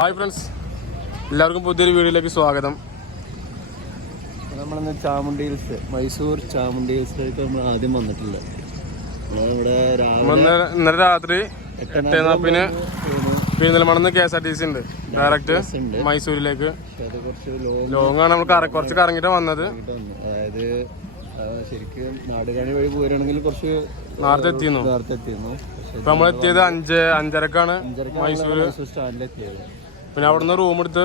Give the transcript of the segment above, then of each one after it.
Hi friends, എല്ലാവർക്കും പുതിയൊരു വീഡിയോയിലേക്ക് സ്വാഗതം. നമ്മളിന്ന് ചാമുണ്ഡി ഹിൽസ്, മൈസൂർ ചാമുണ്ഡി ഹിൽസിലേക്ക് നമ്മൾ ആദ്യം വന്നിട്ടില്ല. ഇന്നലെ രാത്രി 8:40 പെരിന്തൽമണ്ണ KSRTC ഉണ്ട് ഡയറക്റ്റ് മൈസൂരിലേക്ക്. ലോങ് ആണ്, നമ്മൾ കുറച്ച് കറങ്ങിട്ട് വന്നത്. അതായത് ശരിക്കും നാടുകാണി വഴി പോരാണെങ്കിൽ കുറച്ച് നേരത്തെ എത്തിയിരുന്നു. ഇപ്പൊ നമ്മൾ എത്തിയത് 5:30ക്കാണ് മൈസൂർ സ്റ്റാൻഡിലെത്തിയത്. പിന്നെ അവിടുന്ന് റൂം എടുത്ത്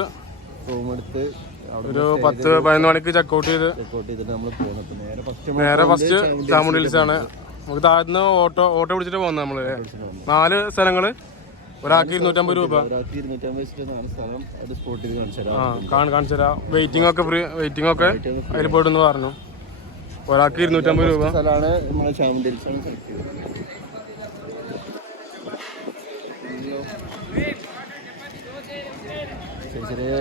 ഒരു 10-11 മണിക്ക് ചെക്കൗട്ട് ചെയ്തിട്ട് നമ്മൾ നേരെ ഫസ്റ്റ് ചാമുണ്ഡി ഹിൽസ് ആണ്. നമുക്ക് താഴ്ന്ന് ഓട്ടോ പിടിച്ചിട്ട് പോകുന്നത്. നമ്മള് 4 സ്ഥലങ്ങള്, ഒരാൾക്ക് 250 രൂപ കാണിച്ചു തരാം. വെയിറ്റിംഗ് ഒക്കെ അതിൽ പോയിട്ടെന്ന് പറഞ്ഞു. ഒരാൾക്ക് 250 രൂപ. ചാമുണ്ഡി ഹിൽസ് ആണ് സെലക്ട് ചെയ്തത്. ചെറിയ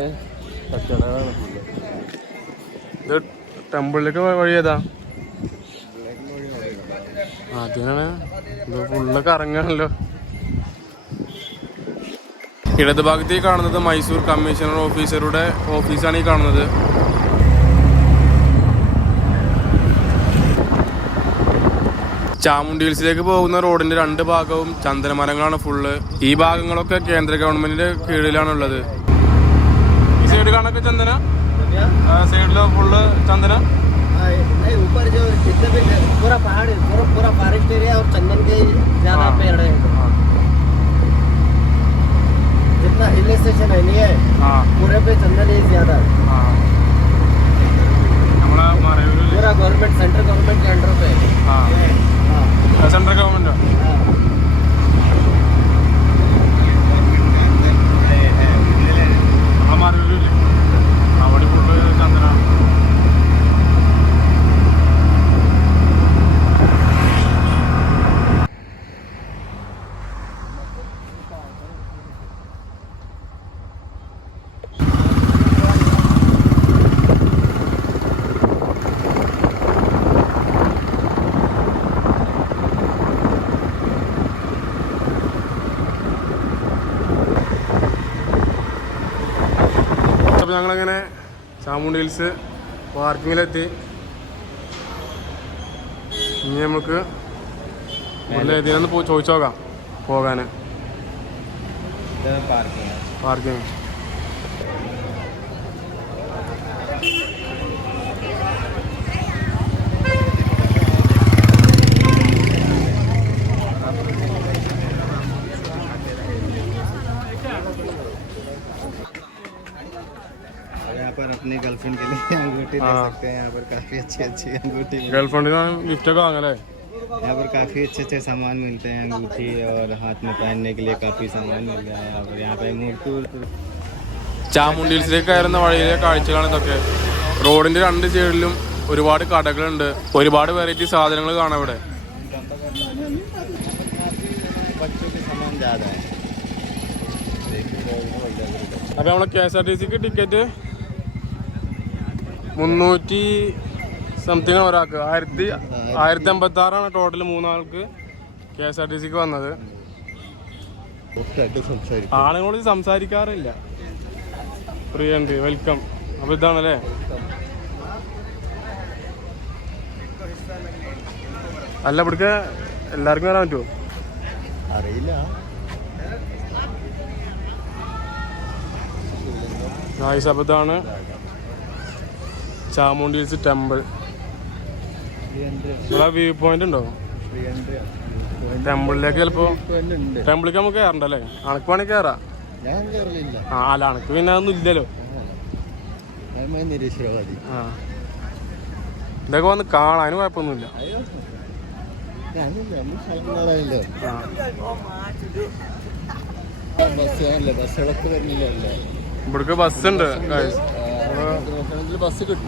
കച്ചവടങ്ങളാണ്. ഇത് ടെമ്പിളിലേക്ക് വഴി ഏതാ? അതിനാണ് ഇത് ഫുള്ള് കറങ്ങാണല്ലോ. ഇടത് ഭാഗത്തേക്ക് കാണുന്നത് മൈസൂർ കമ്മീഷണർ ഓഫീസറുടെ ഓഫീസാണ് ഈ കാണുന്നത്. ചാമുണ്ഡി ഹിൽസിലേക്ക് പോകുന്ന റോഡിന്റെ 2 ഭാഗവും ചന്ദനമരങ്ങളാണ് ഫുള്ള്. ഈ ഭാഗങ്ങളൊക്കെ കേന്ദ്ര ഗവൺമെന്റിന്റെ കീഴിലാണുള്ളത്. ഈ സൈഡ് കാണൊക്കെ ചന്ദന, സൈഡില് ഫുള്ള് ചന്ദന. ऊपर जो जितना भी पूरा पहाड़ पूरा फॉरेस्ट एरिया और चंदन के ज्यादा पेड़ है. जितना हिल स्टेशन है नहीं है, पूरे पे चंदन ही ज्यादा है. पूरा गवर्नमेंट सेंट्रल गवर्नमेंट के अंडर पे है. सेंट्रल गवर्नमेंट അവിടെ ഫുള്ള് ചന്ദന. അപ്പോൾ ഞങ്ങളങ്ങനെ ചാമുണ്ഡി ഹിൽസ് പാർക്കിങ്ങിലെത്തി. ഇനി നമുക്ക് ഇതിനൊന്ന് ചോദിച്ചു നോക്കാം പോകാൻ. പാർക്കിങ് अपनी गर्लफ्रेंड के लिए अंगूठी ले सकते हैं. यहाँ पर काफी अच्छी अंगूठी, गर्लफ्रेंड गिफ्ट का आंगल है. यहाँ पर काफी अच्छे सामान मिलते हैं. अंगूठी और हाथ में पहनने के लिए काफी सामान मिल रहा है. और यहाँ पे मूर्ति. ചാമുണ്ഡി ഹിൽസിലേക്ക് കയറുന്ന വഴിയിലെ കാഴ്ചകളാണ് ഇതൊക്കെ. റോഡിന്റെ 2 സൈഡിലും ഒരുപാട് കടകളുണ്ട്. ഒരുപാട് വെറൈറ്റി സാധനങ്ങൾ കാണാം ഇവിടെ. അപ്പൊ നമ്മളെ KSRTCക്ക് ടിക്കറ്റ് 300 സംതിങ് ഒരാൾക്ക്. 1056 ടോട്ടൽ 3 ആൾക്ക് KSRTCക്ക് വന്നത്. ആണുങ്ങളോട് സംസാരിക്കാറില്ല. ഫ്രീ ഉണ്ട്, വെൽക്കം. അപ്പൊ ഇതാണല്ലേ. അല്ല, ഇവിടേക്ക് എല്ലാവർക്കും വരാൻ പറ്റുമോ അറിയില്ല. അപ്പൊ ഇതാണ് ചാമുണ്ഡി ഹിൽസ് ടെമ്പിൾ. ഇവിടെ വ്യൂ പോയിന്റ് ഉണ്ടോ? ടെമ്പിളിലേക്ക് ചിലപ്പോ ടെമ്പിളിലേക്ക് നമുക്ക് കയറണ്ടല്ലേ? അണക്ക് വേണമെങ്കിൽ കയറാം. അല്ല, അണക്ക് പിന്നെ അതൊന്നും ഇല്ലല്ലോ. ഇതൊക്കെ വന്ന് കാണാനും കുഴപ്പമൊന്നുമില്ല. ഇവിടേക്ക് ബസ് ഉണ്ട്.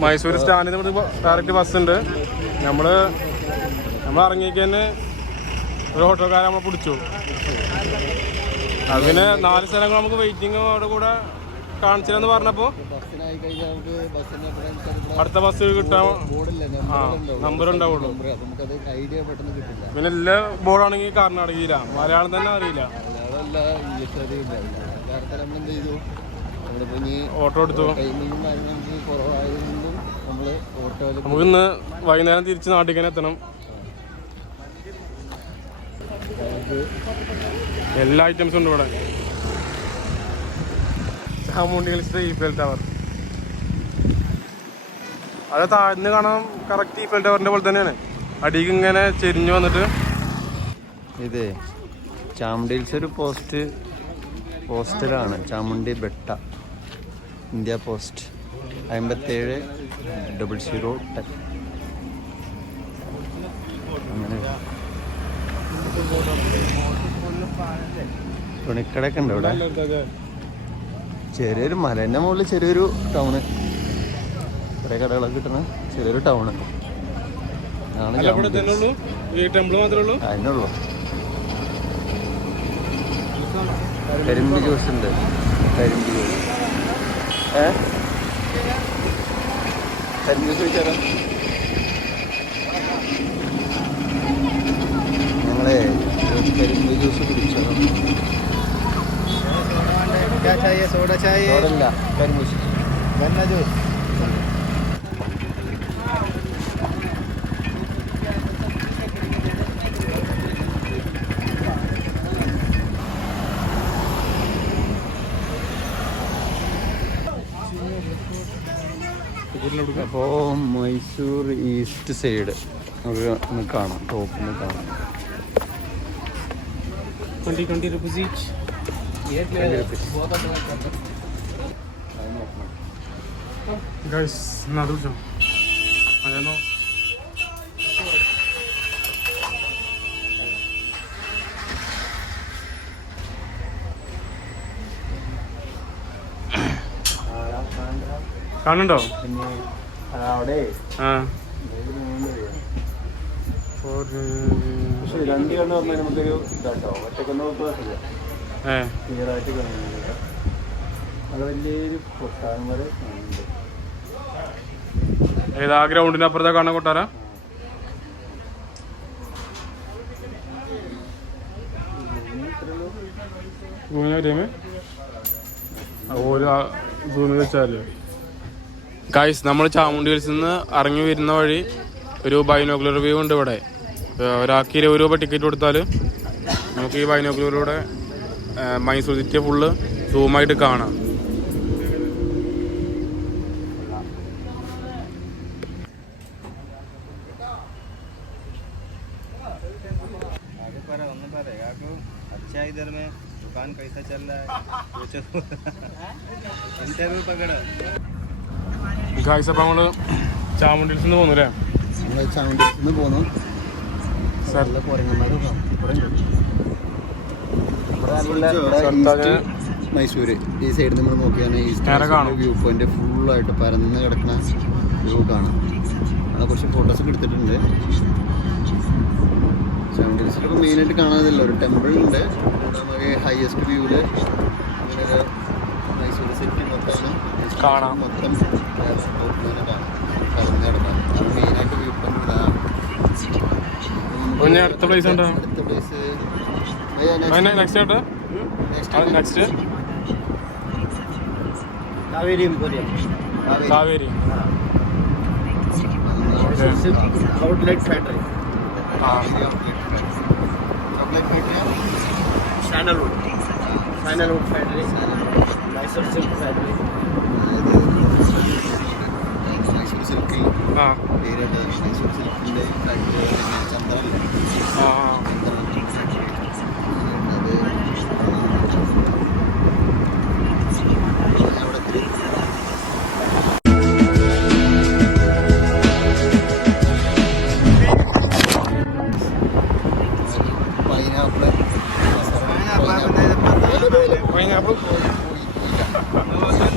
മൈസൂർ സ്റ്റാൻഡിൽ നിന്ന് ഡയറക്റ്റ് ബസ് ഉണ്ട്. നമ്മൾ ഇറങ്ങിയേക്ക് തന്നെ ഒരു ഓട്ടോക്കാരെ നമ്മൾ പിടിച്ചു. അതിന് 4 സ്ഥലങ്ങൾ നമുക്ക് വെയിറ്റിംഗ് അവിടെ കൂടെ കാണിച്ചില്ലെന്ന് പറഞ്ഞപ്പോൾ അടുത്ത ബസ് കിട്ടാൻ നമ്പർ ഉണ്ടാവുള്ളൂ. പിന്നെ എല്ലാ ബോർഡാണെങ്കിൽ കർണാടകയില്ല, മലയാളം തന്നെ അറിയില്ല. നേരത്തെ നമ്മൾ എന്ത് ചെയ്തു, നമ്മളിപ്പോൾ ഇനി ഓട്ടോ എടുത്തു. ടൈമിങ്ങും നമുക്ക് കുറവായതുകൊണ്ടും നമ്മൾ ഓട്ടോയിൽ നമുക്ക് ഇന്ന് വൈകുന്നേരം തിരിച്ച് നാട്ടിൽ തന്നെ എത്തണം. എല്ലാ ഐറ്റംസും ഉണ്ട് ഇവിടെ. ചാമുണ്ടി ഹിൽസിലെ ഈഫൽ ടവർ, അത് താഴ്ന്ന് കാണാൻ കറക്റ്റ് ഈഫൽ ടവറിന്റെ പോലെ തന്നെയാണ്. അടിക്ക് ഇങ്ങനെ ചെരിഞ്ഞു വന്നിട്ട്. ഇത് ചാമുണ്ടി ഹിൽസ് ഒരു പോസ്റ്ററാണ്. Chamundi Betta, India post 570010. അങ്ങനെ തുണിക്കടയൊക്കെ ഉണ്ട് ഇവിടെ. ചെറിയൊരു മലേൻ്റെ മുകളിൽ ചെറിയൊരു ടൗണ്, കുറേ കടകളൊക്കെ കിട്ടുന്ന ചെറിയൊരു ടൗണ് ആണ്. അതിനുള്ളൂ. കരിമ്പ് ജ്യൂസ് ഉണ്ട്. കരിമ്പ് ജ്യൂസ് കരിമ്പ് ജ്യൂസ് കഴിച്ചാലോ? ഞങ്ങളെ കരിമ്പ് ജ്യൂസ് കുടിച്ചോ? സോഡല്ല, കരിമ്പ് ജ്യൂസ്. അപ്പോൾ മൈസൂർ ഈസ്റ്റ് സൈഡ് നമുക്ക് കാണാം, ടോപ്പിൽ കാണാം. 20 rupees each. 20 rupees. Guys, nadujo. Ayano. കാണുന്നുണ്ടോ? അവിടെ ആ പക്ഷെ രണ്ട് കണ്ണ് പറഞ്ഞാൽ നമുക്കൊരു ഇതാട്ടോ, ഒറ്റക്കണ്ണ് നോക്കില്ല, ക്ലിയറായിട്ട് കാണുന്നില്ല. അത് വലിയൊരു കൊട്ടാരം വരെ കാണുന്നുണ്ട്. ഏതാ ഗ്രൗണ്ടിന്റെ അപ്പുറത്താ കാണാൻ കൊട്ടാര? ഗൈസ്, നമ്മൾ ചാമുണ്ടി ഹിൽസിൽ നിന്ന് ഇറങ്ങി വരുന്ന വഴി ഒരു ബൈനോക്കുലർ വ്യൂ ഉണ്ട് ഇവിടെ. ഒരാൾക്ക് 20 രൂപ ടിക്കറ്റ് കൊടുത്താൽ നമുക്ക് ഈ ബൈനോക്കുലറിലൂടെ മൈസൂർ സിറ്റി ഫുള്ള് സൂമായിട്ട് കാണാം. ഗൈസ്, അപ്പം നമ്മള് ചാമുണ്ടി ഹിൽസിൽ നിന്ന് പോന്നു അല്ലേ? ചാമുണ്ടി ഹിൽസിൽ നിന്ന് പോന്നു. മൈസൂര് ഈ സൈഡിൽ നമ്മൾ നോക്കിയാണ് വ്യൂ പോയിന്റ് ഫുള്ളായിട്ട് പരന്ന് കിടക്കുന്ന വ്യൂ കാണാം. അവിടെ കുറച്ച് ഫോട്ടോസൊക്കെ എടുത്തിട്ടുണ്ട്. ചാമുണ്ടി ഹിൽസിലൊക്കെ മെയിനായിട്ട് കാണാനില്ല, ഒരു ടെമ്പിൾ ഉണ്ട്. നമുക്ക് ഹയസ്റ്റ് വ്യൂവില് അങ്ങനെ മൈസൂർ സിറ്റി മൊത്തം കാണാം. മൊത്തം കാണാം, പരന്ന് കിടക്കാം. അത് മെയിനായിട്ട് വ്യൂ പോയിന്റ്. അടുത്ത പ്ലേസ് ഉണ്ടോ? അടുത്ത place next Kaveri emporium. Kaveri outlet factory. Sandalwood factory. Mysore silk factory. Mysore സിൽക്കിൽ പേരായിട്ട് മൈസൂർ സിൽക്കിൻ്റെ ഫാക്ടറി ചന്ദ്രൻ.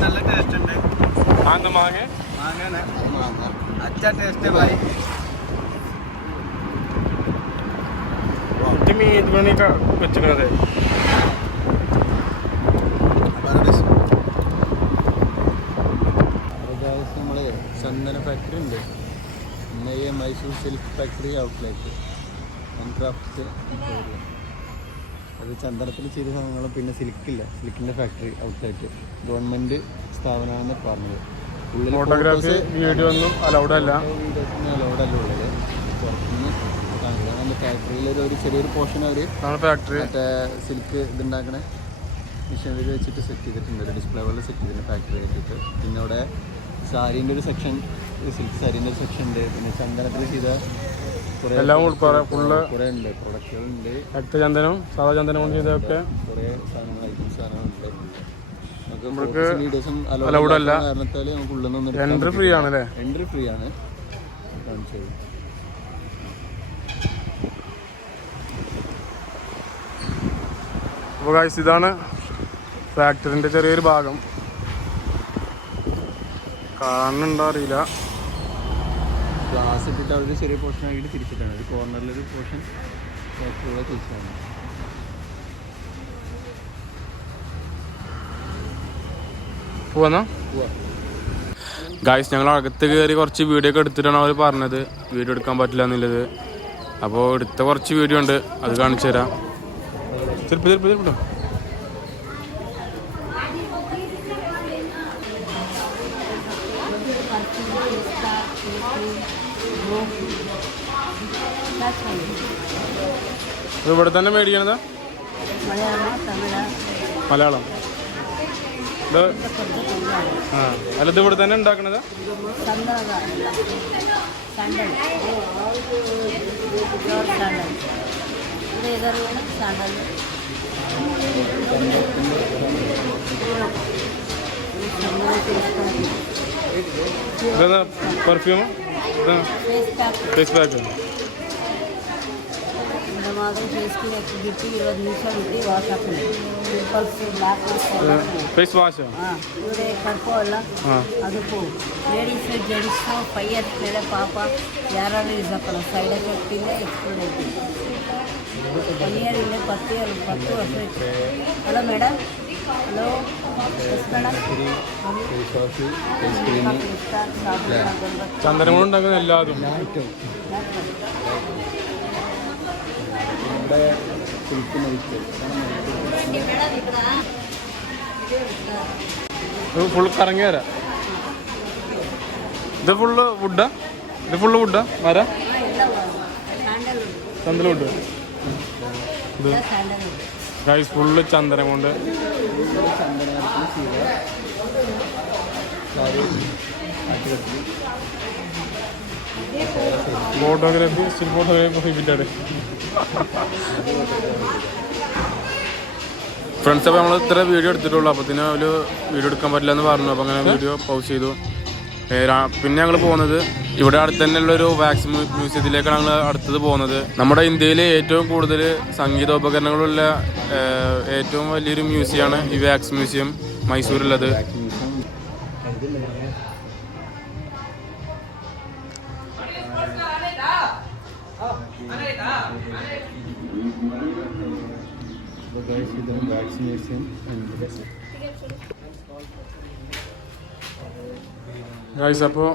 നല്ല ടേസ്റ്റ് ഉണ്ട്. മാങ്ങാണ്. अच्छा टेस्ट है भाई. मीट बने का വെച്ചത് നമ്മള് ചന്ദന ഫാക്ടറി ഉണ്ട്. Mysore silk factory outlet. അത് ചന്ദനത്തിൽ ചെയ്ത സാധനങ്ങളും പിന്നെ സിൽക്കിൻ്റെ ഫാക്ടറി ഔട്ട്ലെറ്റ് ഗവൺമെൻറ് സ്ഥാപനമാണെന്ന് പറഞ്ഞത്. ഉള്ളിൽ ഫോട്ടോഗ്രാഫി വീഡിയോ ഒന്നും അലൗഡ് അല്ല. വീഡിയോസൊന്നും അലൗഡ് അല്ല ഉള്ളത്. പുറത്തുനിന്ന് കാണിക്കുന്നത് ഫാക്ടറിയിലൊരു ചെറിയൊരു പോർഷൻ അവർ ഫാക്ടറി മറ്റേ സിൽക്ക് ഇതുണ്ടാക്കണ മെഷീനറി വെച്ചിട്ട് സെറ്റ് ചെയ്തിട്ടുണ്ട്. ഒരു ഡിസ്പ്ലേ പോലെ സെറ്റ് ചെയ്തിട്ടുണ്ട് ഫാക്ടറി വെച്ചിട്ട്. പിന്നെ അവിടെ സാരീൻ്റെ ഒരു സെക്ഷൻ, സിൽക്ക് സാരീൻ്റെ ഒരു സെക്ഷൻ ഉണ്ട്. പിന്നെ ചന്ദനത്തിൽ ചെയ്ത എല്ലാം ഫുള്ള് കുറേ ഉണ്ട്, പ്രൊഡക്റ്റുകളുണ്ട്. രക്തചന്ദനം സാധാ ചന്ദനം കൊണ്ട് ചെയ്തൊക്കെ കുറേ സാധനങ്ങൾ ഐറ്റംസ് സാധനങ്ങളുണ്ട്. നമുക്ക് വീഡിയോസും അലൗഡ് അല്ല. കാരണത്താൽ നമുക്ക് ഉള്ളിൽ നിന്ന് എൻട്രി ഫ്രീ ആണല്ലേ? എൻട്രി ഫ്രീ ആണ്. കാണിച്ചത് അപ്പോൾ ഗൈസ് ഇതാണ് ഫാക്ടറിൻ്റെ ചെറിയൊരു ഭാഗം. കാണുന്നുണ്ടോ അറിയില്ല. ഗ്ലാസ് ഇട്ടിട്ട് അവർ ചെറിയ പോർഷൻ ആക്കിയിട്ട് തിരിച്ചിട്ടാണ്. ഒരു കോർണറിലൊരു പോർഷൻ ഫാക്ടറിയുടെ തിരിച്ചാണ്. പോവാ ഗായ്സ്, ഞങ്ങൾ അകത്ത് കയറി കുറച്ച് വീഡിയോ ഒക്കെ എടുത്തിട്ടാണ് അവർ പറഞ്ഞത് വീഡിയോ എടുക്കാൻ പറ്റില്ല എന്നുള്ളത്. അപ്പോൾ എടുത്ത കുറച്ച് വീഡിയോ ഉണ്ട്, അത് കാണിച്ചു തരാം. ചെറുപ്പം ഇവിടെ തന്നെ മേടിക്കണതാ? മലയാളം. ഇത് അല്ല, ഇത് ഇവിടെ തന്നെ ഉണ്ടാക്കണതാ? ഇതെന്താ പെർഫ്യൂമോ? Face pack. ಫೇಸ್ ವಾಶ್ ಕರ್ಕೋಲ್ಲ ಅದು ಲೇಡೀಸ್ ಜೆಂಟ್ಸ್ 5 ಇಯರ್ಸ್ ಮೇಲೆ ಪಾಪ ಯಾರು ಯೂಸ್ ಹಾಕೋಲ್ಲ. ಸೈಡ್ ಎಫೆಕ್ಟ್ ಇಲ್ಲ, ಎಕ್ಸ್ಪೋರ್ಟ್ ಐತಿ. 1 ಇಯರ್ ಇಲ್ಲ, 10 ವರ್ಷ ಐತಿ. Hello madam. Hello yes madam. ചന്ദനം കൊണ്ട് ഉണ്ടാക്കുന്ന എല്ലാതും. ഫുള്ള് കറങ്ങി വരാം. ഇത് ഫുള്ള് വുഡാ? ഇത് ഫുള്ള് വുഡാ? മര ചന്ദനമുണ്ട്. ഇത് ഗൈസ് ഫുള്ള് ചന്ദനം കൊണ്ട്. Photography, still photography prohibited. Friends, അപ്പോൾ നമ്മൾ ഇത്ര വീഡിയോ എടുത്തിട്ടുള്ളൂ. അപ്പോൾ തന്നെ ഒരു വീഡിയോ എടുക്കാൻ പറ്റില്ല എന്ന് പറഞ്ഞു. അപ്പോൾ അങ്ങനെ വീഡിയോ പൗസ് ചെയ്തു. പിന്നെ ഞങ്ങൾ പോകുന്നത് ഇവിടെ അടുത്ത് തന്നെയുള്ളൊരു വാക്സ് മ്യൂസിയത്തിലേക്കാണ് ഞങ്ങൾ അടുത്തത് പോകുന്നത്. നമ്മുടെ ഇന്ത്യയിലെ ഏറ്റവും കൂടുതൽ സംഗീതോപകരണങ്ങളുള്ള ഏറ്റവും വലിയൊരു മ്യൂസിയമാണ് ഈ വാക്സ് മ്യൂസിയം മൈസൂരുള്ളത്. ഗൈസ്, അപ്പോൾ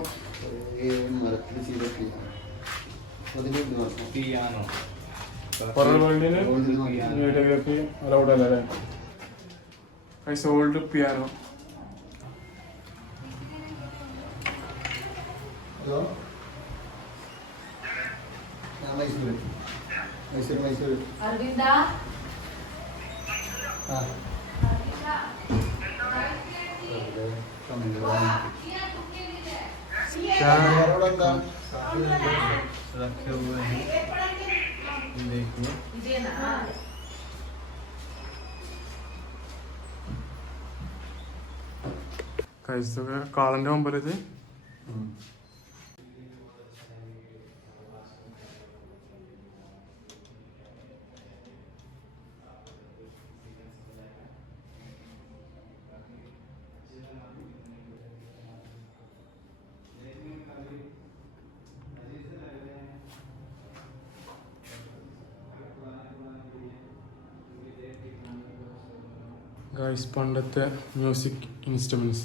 വീഡിയോഗ്രാഫി അലൗഡ് അല്ലേ? Guys, old piano. Hello, Mysore Aravinda കാളന്റെ മുമ്പിലത് ഗൈസ് പണ്ടത്തെ മ്യൂസിക് ഇൻസ്ട്രുമെന്റ്സ്.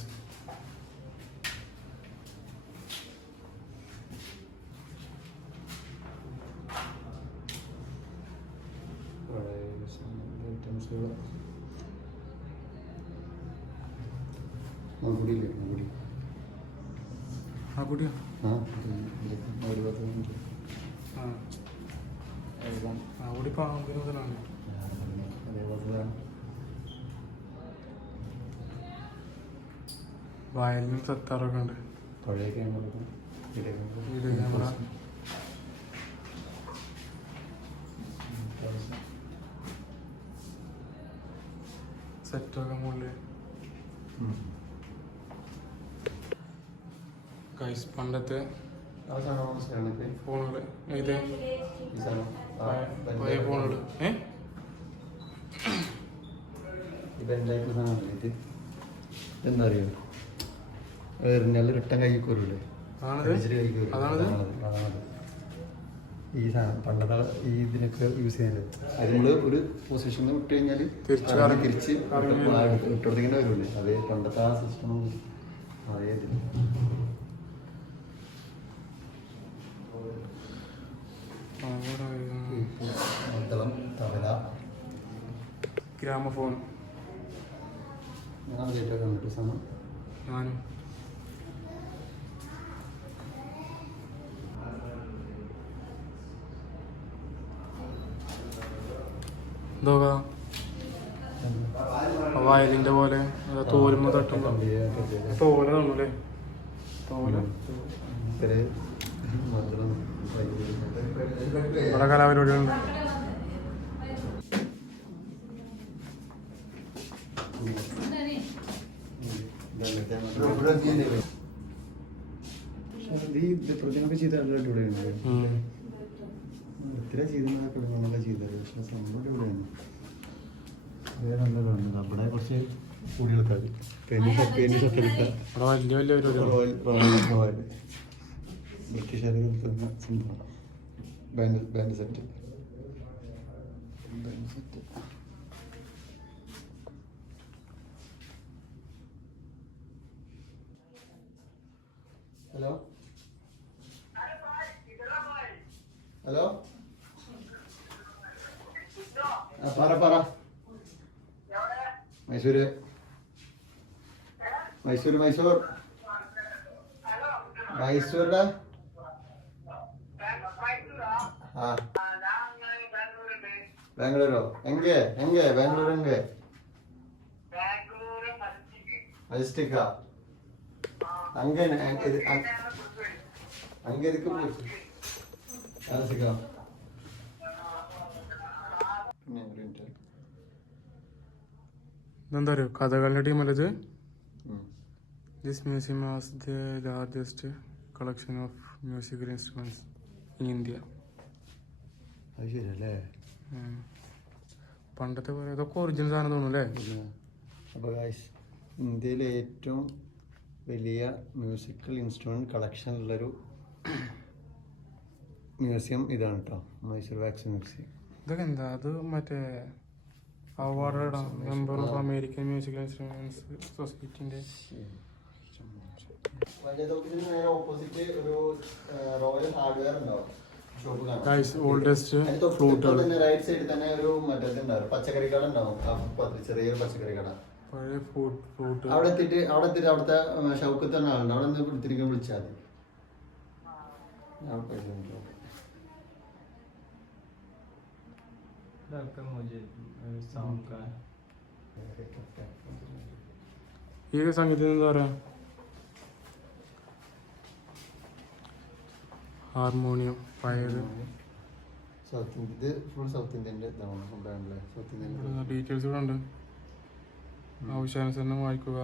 കൂടിയില്ലേ കൂടി ആ കുട്ടിയാ ആ ഒരു പത്ത് ആ ആ കൂടി പാമ്പിന് മുതലാണ്. അതേപോലെ വയലിനും സത്താറൊക്കെ ഉണ്ട്. പഴയ ക്യാമറ വീഡിയോ ക്യാമറ സെറ്റൊക്കെ മുകളിൽ. ഗൈസ് പണ്ടത്തെ ആ സാധനം ഫോണുകൾ ഏത് ഈ സാധനം പഴയ ഫോണുകൾ ഇപ്പം എന്തായിട്ട് സാധനമല്ലേ ഇത് എന്താ അറിയോ എറിഞ്ഞാൽ റിട്ടേൺ കൈ കോരൂലേ അതാണത്. ഈ സാധനം പണ്ടത്തെ ഈ ഇതിനൊക്കെ യൂസ് ചെയ്യാനല്ലേ അത് നമ്മൾ ഒരു പൊസിഷനിൽ വിട്ട് കഴിഞ്ഞാൽ തിരിച്ച് ഇട്ടുകൊടുത്തിങ്ങനെ വരുമല്ലേ അതേ പണ്ടത്തെ ആ സിസ്റ്റം അതേ ഇതിൽ മദ്ദളം തബല ഗ്രാമഫോൺ ഞാൻ ആദ്യമായിട്ടൊക്കെ കണ്ടിട്ട് സാധനം ഞാനും എന്തോക്കാ വയലിന്റെ പോലെ തോലുമ്പോ തട്ടുമ്പോ തോല തന്നൂല്ലേ തോല. ഇവിടെ കലാപരിപാടികളുണ്ട്. പ്രതിമൊക്കെ ചെയ്താൽ ഒത്തിരി ചെയ്തെന്നൊക്കെ ചെയ്തത് പക്ഷെ സംഭവം എവിടെയാണ് വേറെ നല്ലതാണ്. നമ്മുടെ കുറച്ച് കുടികൾക്കാർ വലിയ വലിയ പരിപാടികൾ ബ്രിട്ടീഷുകാർ കളിക്കുന്ന സംഭവമാണ് ബാൻഡ് സെറ്റ്. ഹലോ ഹലോ പറ മൈസൂര് മൈസൂരുടെ ആ ബാംഗ്ലൂരോ എങ്കെ ബാംഗ്ലൂർ എങ്കെ മജസ്റ്റിക്കാ അங்கே இதுக்கு போச்சு ஆசிகா ഇതെന്താ അറിയോ കഥകളുടെ ടീമല്ലേ ഇത്. This museum has the largest collection of musical instruments in India. അത് ശരിയല്ലേ. പണ്ടത്തെ പോലെ ഇതൊക്കെ ഒറിജിനൽ സാധനം തോന്നുന്നു അല്ലേ. അപ്പോൾ ഗായ്സ് ഇന്ത്യയിലെ ഏറ്റവും വലിയ മ്യൂസിക്കൽ ഇൻസ്ട്രുമെൻറ്റ് കളക്ഷൻ ഉള്ളൊരു മ്യൂസിയം ഇതാണ് കേട്ടോ, മൈസൂർ വാക്സ് മ്യൂസിയം. ഇതൊക്കെ എന്താ അത് മറ്റേ award member of American musical instruments സൊസൈറ്റിന്റെ. ഓപ്പോസിറ്റ് ഒരു റോയൽ ഹാർഡ്വെയർ ഉണ്ടാവും ഷോപ്പ് കാണാം. ഓൾഡസ്റ്റ് ഫ്ലൂട്ടുകൾ റൈറ്റ് സൈഡിൽ തന്നെ ഒരു മറ്റേ ഉണ്ടാവും പച്ചക്കറി കട ഉണ്ടാവും, ചെറിയൊരു പച്ചക്കറി കട. പഴയ ഫ്ലൂട്ട് അവിടെ എത്തിയിട്ട് അവിടുത്തെ ഷൗക്കത്ത് തന്നെ ആളുണ്ട്, അവിടെ നിന്ന് തിരികെ വിളിച്ചാൽ ഈ സംഗീതത്തിന് എന്താ പറയാ, ഹാർമോണിയം പഴയത്. സൗത്ത് ഇന്ത്യ, ഇത് ഫുൾ സൗത്ത് ഇന്ത്യൻ്റെ ഇതാണ് ഉണ്ടാണല്ലേ. സൗത്ത് ഇന്ത്യൻ ഡീറ്റെയിൽസ് ഇവിടെ ഉണ്ട്, ആവശ്യാനുസരണം വായിക്കുക.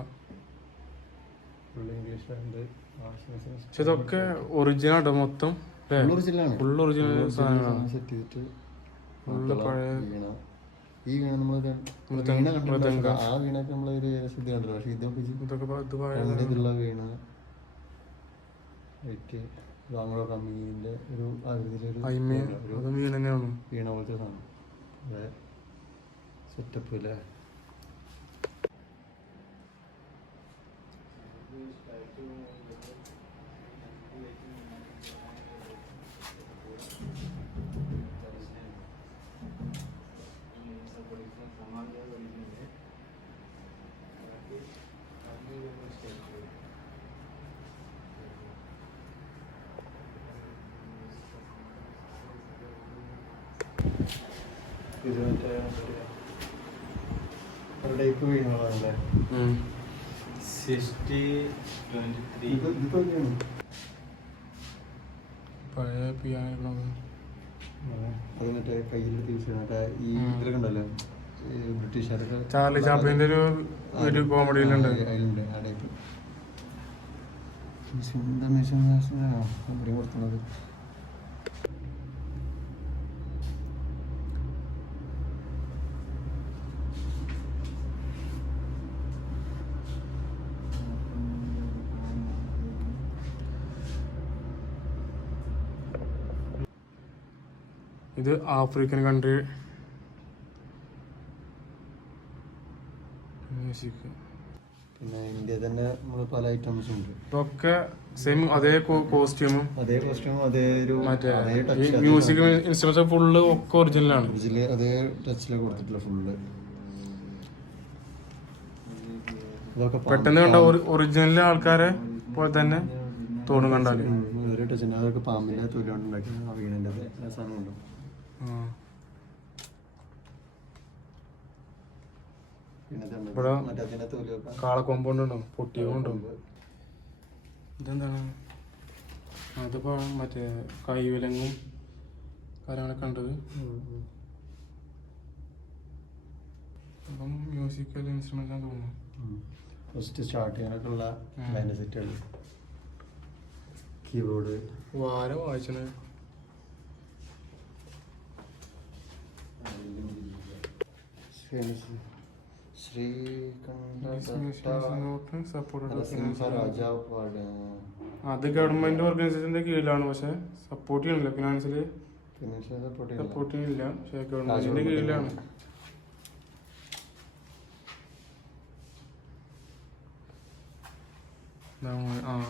ഫുൾ ഇംഗ്ലീഷിലുണ്ട്. പക്ഷെ ഇതൊക്കെ ഒറിജിനൽ ആട്ടോ മൊത്തം, ഫുൾ ഒറിജിനൽ സാധനങ്ങളാണ്. സെറ്റ് ചെയ്തിട്ട് ഫുള്ള് പഴയ ഈ വീണ നമ്മൾ മൃദംഗം, ആ വീണൊക്കെ നമ്മളൊരു ശ്രദ്ധ കണ്ടല്ലോ. പക്ഷെ ഇതൊക്കെ ഇതുള്ള വീണ വെയിറ്റ് വാങ്ങുള്ള കമ്മീൻ്റെ ഒരു ആകൃതിയിലൊരു വീണ പോലത്തെ സാധനം. അതെ സെറ്റപ്പ് അല്ലേ. ഇത് മറ്റേ ടൈപ്പ് വീണുകളാണല്ലേ. പഴയ പിയാനോ അത് മറ്റേ കയ്യിൽ തിരിച്ച് മറ്റേ ഈ ഇതിലൊക്കെ ഉണ്ടല്ലോ ബ്രിട്ടീഷുകാരൊക്കെ ചാർലി ചാപ്ലിന്റെ ഒരു കോമഡിയിലുണ്ട്. അതിലുണ്ട് ആ ടൈപ്പ്. കൊടുക്കുന്നത് ഇത് ആഫ്രിക്കൻ കൺട്രി മ്യൂസിക്. പിന്നെ ഇന്ത്യ തന്നെ നമ്മൾ പല ഐറ്റംസ് ഉണ്ട്. ഇതൊക്കെ സെയിം അതേ കോസ്റ്റ്യൂമും അതേ കോസ്റ്റ്യൂം അതേ ഒരു മറ്റേ അതേ ഈ മ്യൂസിക് ഇൻസ്ട്രുമെന്റ്സ് ഫുള്ള് ഒക്കെ ഒറിജിനലാണ്. അതേ ടച്ചില് കൊടുത്തിട്ടില്ല ഫുള്ള്. ഇതൊക്കെ പെട്ടെന്ന് കണ്ട ഒറിജിനൽ ആൾക്കാരെ പോലെ തന്നെ തോന്നും കണ്ടാല്. ഒരേ ടച്ചിന് അതൊക്കെ പാമ്പിന്റെ തൊലി കൊണ്ട് ഉണ്ടാക്കിയ ആ വീണിന്റെ സാധനം ഉണ്ടോ. ഇവിടെ കാളക്കൊമ്പുണ്ടോ പൊട്ടിയുണ്ടോ. ഇതെന്താണ് അതിപ്പോ മറ്റേ കൈവിലങ്ങും കാര്യങ്ങളൊക്കെ ഉണ്ട്. അപ്പം മ്യൂസിക്കൽ ഇൻസ്ട്രുമെന്റ് ആണെന്ന് തോന്നുന്നു. ഫസ്റ്റ് സ്റ്റാർട്ട് ചെയ്യാനൊക്കെ ഉള്ള സെറ്റുകൾ കീബോർഡ് വാരം വായിച്ചത്. അത് ഗവൺമെന്റ് ഓർഗനൈസേഷന്റെ കീഴിലാണ്, പക്ഷെ സപ്പോർട്ട് ചെയ്യണില്ല. ഫിനാൻഷ്യലി സപ്പോർട്ട് ചെയ്യില്ല, പക്ഷെ ഗവൺമെന്റിന്റെ കീഴിലാണ്.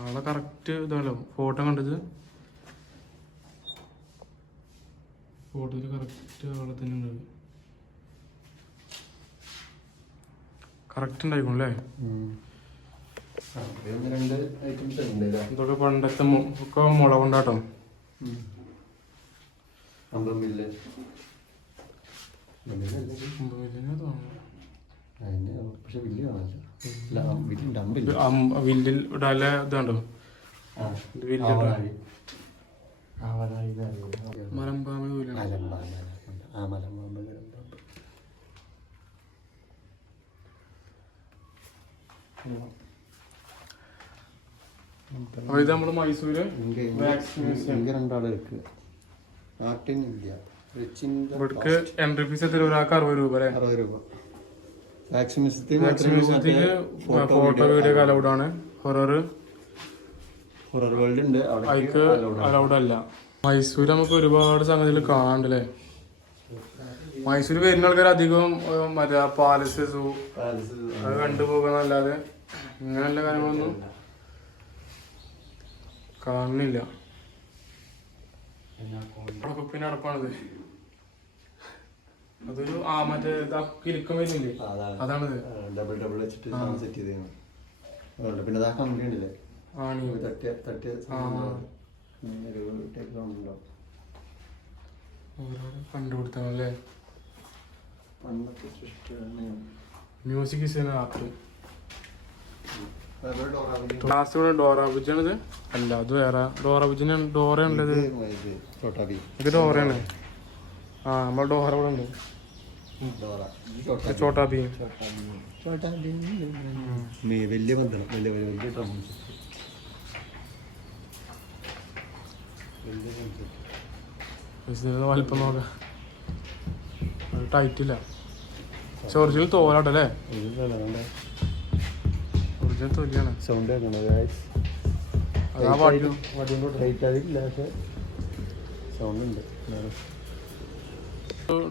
അവിടെ കറക്റ്റ് ഇതാണല്ലോ ഫോട്ടോ കണ്ടത്. ഫോട്ടോയിൽ കറക്റ്റ് ആളെ തന്നെ ഉണ്ട്. കറക്റ്റ് ഉണ്ടായിക്കോളേ. ഇതൊക്കെ പണ്ടത്തെ ഒക്കെ മുള കൊണ്ടാട്ടോ. വില്ലിൽ ഇടാല ഇതാണ്ടോ മലമ്പാമ്പ് അപ്പൊ ഇത് നമ്മള് മൈസൂര് ഇവിടേക്ക് എൻട്രി ഫീസ് എത്ര? ഒരാൾക്ക് 60 രൂപ അല്ലേ? 60 രൂപ. ഫോട്ടോ വീഡിയോ അലൗഡ് ആണ്. ഹൊറർ വേൾഡ് ഉണ്ട്, അതിക്ക് അലൗഡ് അല്ല. മൈസൂര് നമുക്ക് ഒരുപാട് സംഗതികൾ കാണാണ്ടല്ലേ. മൈസൂര് വരുന്ന ആൾക്കാർ അധികം മറ്റേ പാലസ് സൂ അത് കണ്ടുപോകുന്നല്ലാതെ ഇങ്ങനെയുള്ള കാര്യങ്ങളൊന്നും കാണുന്നില്ല. പിന്നെ അടപ്പാണിത്. അതൊരു മറ്റേ കിലുക്കം വരുന്നില്ലേ, അതാണിത്. ഡബിൾ വെച്ചിട്ട് സെറ്റ് ചെയ്ത് പിന്നെ അതാ കമ്പനി ഉണ്ടല്ലേ കണ്ടുപിടുത്തല്ലേ. Music is art. ലാസ്റ്റ് ഡോറാബുജാണിത്. അല്ല അത് വേറെ ഡോറാബുജിനാണ്. ഡോറയാണല്ലത്. ഇത് ഡോറയാണ്. നമ്മളെ ഡോറ ഇവിടെ ഉണ്ട്. ചോട്ടാ ഭീം. വലിയ ബന്ധനം, വലിയ വലിപ്പം നോക്കാം. അത് ടൈറ്റില്ല. പക്ഷെ ഒറിജിനൽ തോലാട്ടല്ലേ. ഒറിജിനൽ തൊലിയാണ്. സൗണ്ട് സൗണ്ട് ഉണ്ട്.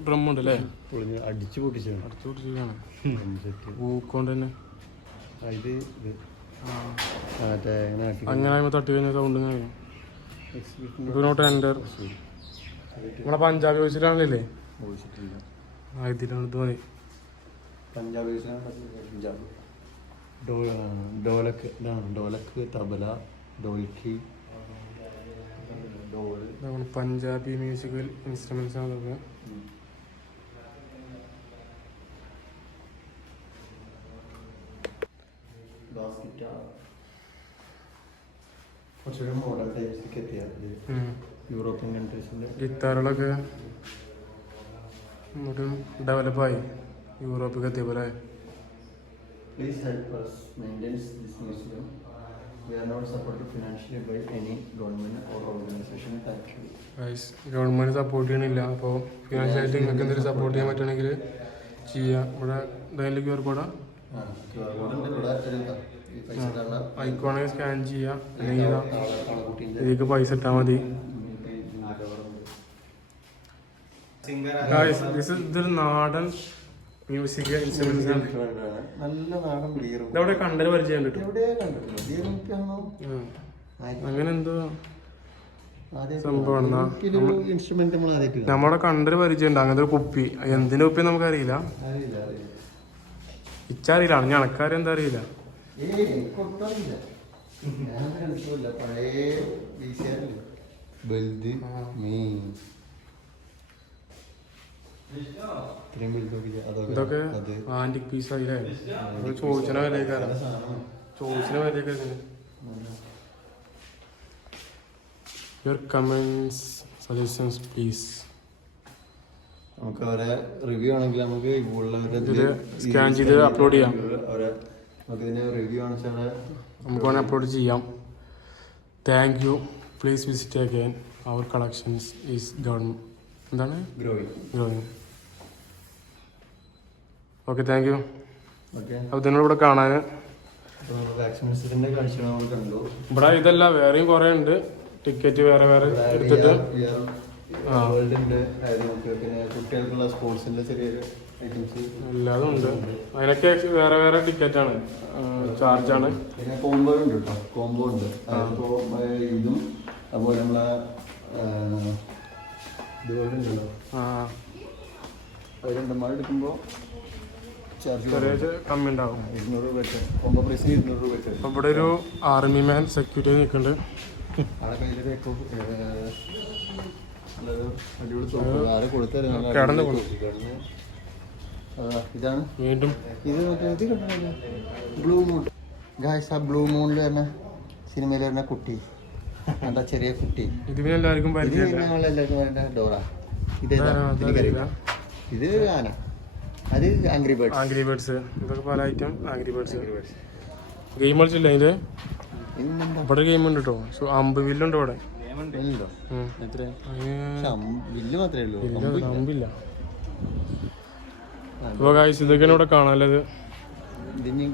ഡ്രം ഉണ്ട് അല്ലേ? അടിച്ചു പൊട്ടിച്ചാണ്. ഊക്കൊണ്ട് തന്നെ അങ്ങനെ അങ്ങനെ തട്ടി കഴിഞ്ഞ സൗണ്ട് നോട്ട് എൻ്റർ. നമ്മളെ പഞ്ചാബി വോയിസിലാണല്ലേ? ഇതിലാണ് മതി. പഞ്ചാബ് ഡോലക്ക് തബല ഡോൽക്കി പഞ്ചാബി മ്യൂസിക്കൽ ഇൻസ്ട്രുമെന്റ്സ് ആണ്. ബാസ് ഗിറ്റാർ കുറച്ചുകൂടെ മോഡൽ ടൈപ്സിലേക്ക് എത്തിയത് യൂറോപ്യൻ കൺട്രീസിൻ്റെ ഗിത്താറുകളൊക്കെ ഡെവലപ്പായി യൂറോപ്പിൽ എത്തിയ പോലെ. Please help us maintain this museum. We are not supported financially by any government or organization. Thank you. Government support ചെയ്യണില്ല. അപ്പോൾ ഫിനാൻഷ്യലായിട്ട് നിങ്ങൾക്ക് എന്തെങ്കിലും സപ്പോർട്ട് ചെയ്യാൻ പറ്റുകയാണെങ്കിൽ ചെയ്യാം. ഇവിടെ എന്തെങ്കിലും ക്യൂ ആർ കോഡാ ഐക്കോണെങ്കിൽ സ്കാൻ ചെയ്യാം, അല്ലെങ്കിൽ ഇതിലേക്ക് പൈസ ഇട്ടാൽ മതി. ഇതൊരു നാടൻ മ്യൂസിക് ഇൻസ്ട്രുമെന്റ്സ് ആണ്. നല്ല നാടൻ ബീറും ഇതവിടെ കണ്ടത് പരിചയം കിട്ടും. അങ്ങനെ അങ്ങനെ എന്തോ സംഭവമാണ്. ഇൻസ്ട്രുമെന്റ് നമ്മുടെ കണ്ടൊരു പരിചയം ഉണ്ട്. അങ്ങനത്തെ ഒരു കുപ്പി, എന്തിന്റെ കുപ്പി നമുക്കറിയില്ല. ഇച്ചറിയില്ല, ഞണക്കാരും എന്താ അറിയില്ല. ഇതൊക്കെ ആന്റിക് പീസ് ആയില്ലേ? ചോദിച്ചന വിലക്കാരാ, ചോദിച്ചന വിലയൊക്കെ. Your comments suggestions please. നമുക്ക് അവരെ റിവ്യൂ ആണെങ്കിൽ നമുക്ക് സ്കാൻ ചെയ്ത് അപ്ലോഡ് ചെയ്യാം. റിവ്യൂ ആണെന്ന് നമുക്ക് വേണമെങ്കിൽ അപ്ലോഡ് ചെയ്യാം. Thank you. Please visit again. Our collections is എന്താണ് ഗ്രോയിങ്. Okay, thank you. അപ്പോൾ ഇതിനോട് കാണാൻ ഇവിടെ ഇതല്ല, വേറെയും കുറേ ഉണ്ട്. ടിക്കറ്റ് വേറെ വേറെ എടുത്തിട്ട് കുട്ടികൾക്കുള്ള സ്പോർട്സിന്റെ ചെറിയൊരു ഐറ്റംസ് എല്ലാതും ഉണ്ട്. അതിനൊക്കെ വേറെ വേറെ ടിക്കറ്റാണ്, ചാർജാണ്. പിന്നെ കോംബോ ഉണ്ട് കേട്ടോ, കോംബോ ഉണ്ട്. ഇതും അതുപോലെ നമ്മളെ ഇതുപോലെ ഉണ്ടല്ലോ, അത് രണ്ടെണ്ണം എടുക്കുമ്പോൾ ചെറിയ കമ്മി ഉണ്ടാവും. 200 രൂപ വെച്ച് കോംബോ പ്രൈസ് 200 രൂപ വെച്ച്. അപ്പോൾ ഇവിടെ ഒരു ആർമി മാൻ സെക്യൂരിറ്റി നിൽക്കുന്നുണ്ട്. ആളെ കയ്യിലൊരു അടിപൊളി ആരെ കൊടുത്തത് ഇതാണ്. വീണ്ടും ഇത് മറ്റേ ബ്ലൂ മൂൺ ഗായ്സ്. ആ ബ്ലൂ മൂണിൽ വരുന്ന സിനിമയിൽ വരുന്ന കുട്ടി, എന്താ ചെറിയ കുട്ടി, ഇത് എല്ലാവർക്കും ഡോറ. ഇത് ആന, അത് ആംഗ്രി ബേർഡ്സ്. ഇതൊക്കെ പല ഐറ്റം ആംഗ്രി ബേർഡ്സ്. ഗെയിം കളിച്ചില്ല അതിന്റെ. ഇവിടെ ഗെയിം ഉണ്ട് കേട്ടോ. സോ അമ്പ് വില്ലുണ്ട് ഇവിടെ. അമ്പില്ല. അപ്പോൾ ഗായ്സ് ഇതൊക്കെയാണ് ഇവിടെ കാണാനുള്ളത്.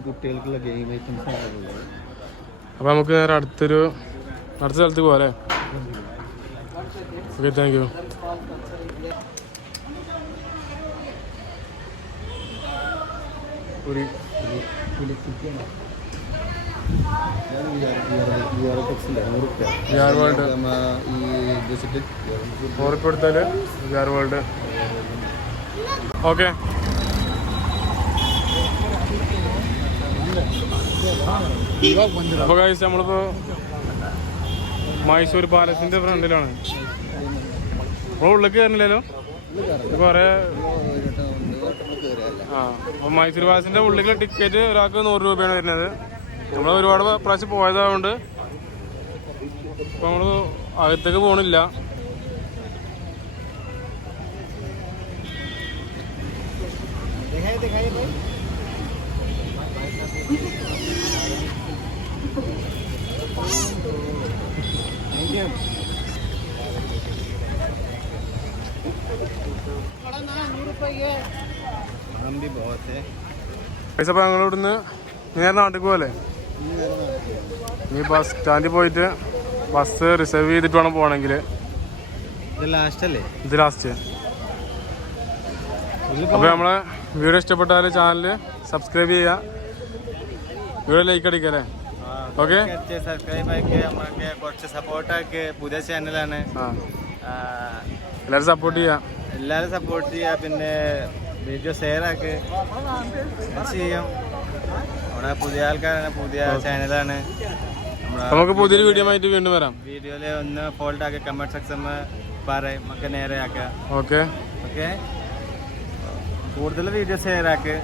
കുട്ടികൾക്കുള്ള ഗെയിം ഐറ്റംസ്. അപ്പോൾ നമുക്ക് നേരെ അടുത്ത സ്ഥലത്ത് പോകാം അല്ലേ? Okay, thank U. കൊടുത്താല് വേൾഡ്. ഓക്കെ, അപ്പോൾ ഗൈസ് നമ്മളിപ്പോ മൈസൂർ പാലസിന്റെ ഫ്രണ്ടിലാണ്. നമ്മൾ ഉള്ളിൽ കയറുന്നില്ലല്ലോ. കുറെ അപ്പോൾ മൈസൂർ പാലസിന്റെ ഉള്ളിലെ ടിക്കറ്റ് ഒരാൾക്ക് 100 രൂപയാണ് വരുന്നത്. നമ്മൾ ഒരുപാട് പ്രാവശ്യം പോയതായതുകൊണ്ട് ഇപ്പൊ നമ്മള് അകത്തേക്ക് പോണില്ല. പൈസ ഞങ്ങളിവിടുന്ന് നേരെ നാട്ടിൽ പോകല്ലേ? ഇനി ബസ് സ്റ്റാൻഡിൽ പോയിട്ട് ബസ് റിസർവ് ചെയ്തിട്ട് വേണം പോകണമെങ്കിൽ. ഇത് ലാസ്റ്റ്. അപ്പോൾ നമ്മളെ വീഡിയോ ഇഷ്ടപ്പെട്ടാൽ ചാനൽ സബ്സ്ക്രൈബ് ചെയ്യുക, വീഡിയോ ലൈക്ക് അടിക്കല്ലേ? ഓക്കെ, കുറച്ച് സപ്പോർട്ടാക്കി. പുതിയ ചാനലാണ്, എല്ലാവരും സപ്പോർട്ട് ചെയ്യാം. പിന്നെ വീഡിയോ ഷെയർ ആക്കി ചെയ്യാം. നമ്മുടെ പുതിയ ആൾക്കാരാണ്, പുതിയ ചാനലാണ്. നമുക്ക് പുതിയൊരു വീഡിയോ ആയിട്ട് വീണ്ടും വരാം. വീഡിയോയില് ഒന്ന് ഫോൾട്ട് ആക്കി കമന്റ് സെക്ഷൻ പറയും, നേരെ ആക്കുക. ഓക്കെ, കൂടുതൽ വീഡിയോ ഷെയർ ആക്കി.